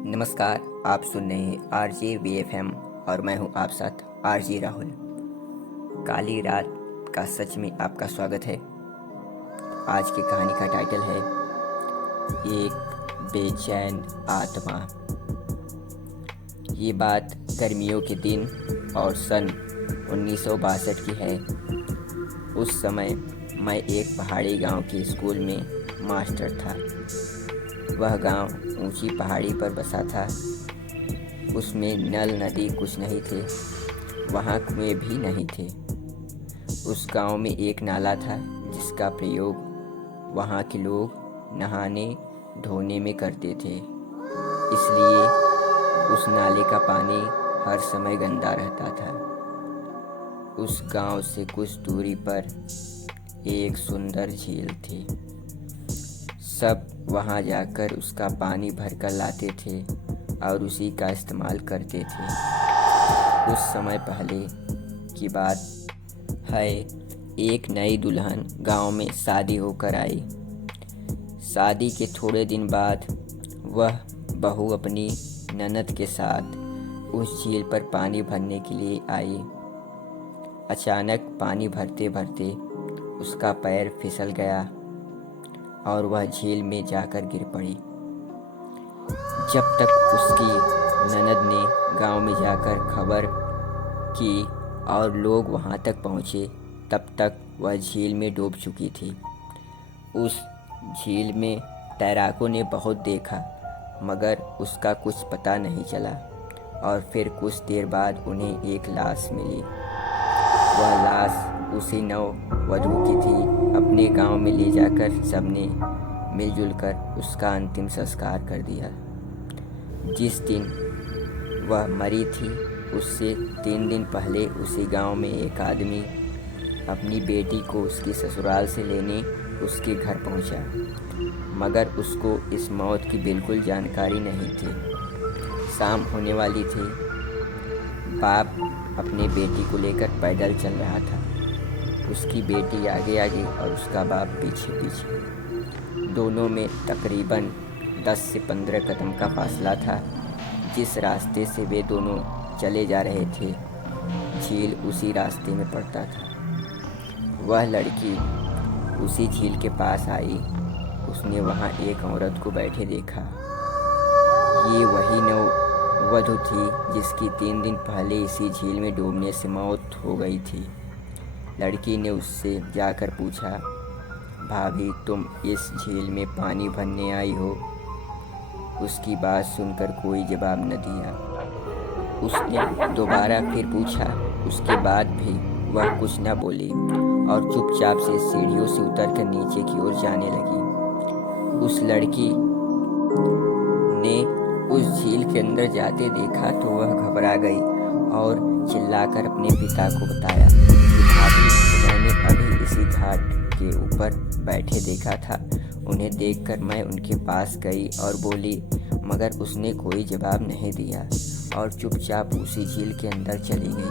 नमस्कार, आप सुन रहे हैं RJVFM और मैं हूं आप साथ RJ राहुल। काली रात का सच में आपका स्वागत है। आज की कहानी का टाइटल है एक बेचैन आत्मा। ये बात गर्मियों के दिन और सन 1962 की है। उस समय मैं एक पहाड़ी गांव के स्कूल में मास्टर था। वह गांव ऊंची पहाड़ी पर बसा था। उसमें नल नदी कुछ नहीं थे, वहाँ कुएं भी नहीं थे। उस गांव में एक नाला था जिसका प्रयोग वहाँ के लोग नहाने धोने में करते थे। इसलिए उस नाले का पानी हर समय गंदा रहता था। उस गांव से कुछ दूरी पर एक सुंदर झील थी। सब वहाँ जाकर उसका पानी भरकर लाते थे और उसी का इस्तेमाल करते थे। कुछ समय पहले की बात है। एक नई दुल्हन गांव में शादी होकर आई। शादी के थोड़े दिन बाद वह बहू अपनी ननद के साथ उस झील पर पानी भरने के लिए आई। अचानक पानी भरते भरते उसका पैर फिसल गया और वह झील में जाकर गिर पड़ी। जब तक उसकी ननद ने गांव में जाकर खबर की और लोग वहां तक पहुंचे, तब तक वह झील में डूब चुकी थी। उस झील में तैराकों ने बहुत देखा, मगर उसका कुछ पता नहीं चला। और फिर कुछ देर बाद उन्हें एक लाश मिली। वह लाश उसी नववधू की थी। अपने गांव में ले जाकर सबने मिलजुल कर उसका अंतिम संस्कार कर दिया। जिस दिन वह मरी थी, उससे 3 दिन पहले उसी गांव में एक आदमी अपनी बेटी को उसके ससुराल से लेने उसके घर पहुंचा, मगर उसको इस मौत की बिल्कुल जानकारी नहीं थी। शाम होने वाली थी। बाप अपने बेटी को लेकर पैदल चल रहा था। उसकी बेटी आगे आगे और उसका बाप पीछे पीछे। दोनों में तकरीबन 10 से 15 कदम का फासला था। जिस रास्ते से वे दोनों चले जा रहे थे, झील उसी रास्ते में पड़ता था। वह लड़की उसी झील के पास आई। उसने वहाँ एक औरत को बैठे देखा। ये वही नववधू थी जिसकी 3 दिन पहले इसी झील में डूबने से मौत हो गई थी। लड़की ने उससे जाकर पूछा, भाभी, तुम इस झील में पानी भरने आई हो? उसकी बात सुनकर कोई जवाब न दिया। उसने दोबारा फिर पूछा। उसके बाद भी वह कुछ न बोली और चुपचाप से सीढ़ियों से उतरकर नीचे की ओर जाने लगी। उस लड़की ने उस झील के अंदर जाते देखा तो वह घबरा गई और चिल्लाकर अपने पिता को बताया कि भाभी, मैंने अभी इसी घाट के ऊपर बैठे देखा था। उन्हें देखकर मैं उनके पास गई और बोली, मगर उसने कोई जवाब नहीं दिया और चुपचाप उसी झील के अंदर चली गई।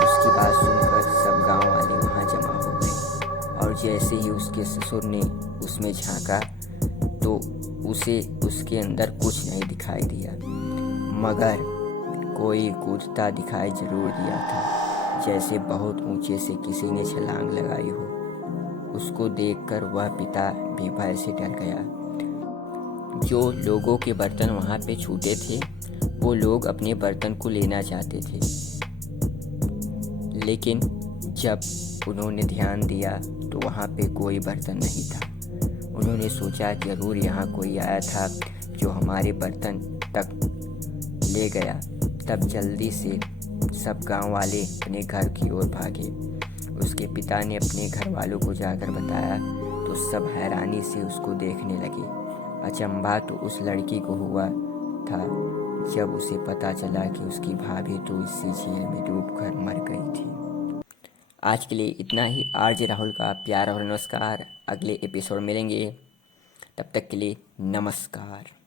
उसकी बात सुनकर सब गांव वाले वहां जमा हो गए और जैसे ही उसके ससुर ने उसमें झांका तो उसे उसके अंदर कुछ नहीं दिखाई दिया, मगर कोई कूदता दिखाई जरूर दिया था, जैसे बहुत ऊंचे से किसी ने छलांग लगाई हो। उसको देखकर वह पिता भी भय से डर गया। जो लोगों के बर्तन वहां पे छूटे थे, वो लोग अपने बर्तन को लेना चाहते थे, लेकिन जब उन्होंने ध्यान दिया तो वहां पे कोई बर्तन नहीं था। उन्होंने सोचा जरूर यहाँ कोई आया था जो हमारे बर्तन तक ले गया। तब जल्दी से सब गांव वाले अपने घर की ओर भागे। उसके पिता ने अपने घर वालों को जाकर बताया तो सब हैरानी से उसको देखने लगे। अचंभा तो उस लड़की को हुआ था जब उसे पता चला कि उसकी भाभी तो इसी झील में डूबकर मर गई थी। आज के लिए इतना ही। RJ राहुल का प्यार और नमस्कार। अगले एपिसोड मिलेंगे, तब तक के लिए नमस्कार।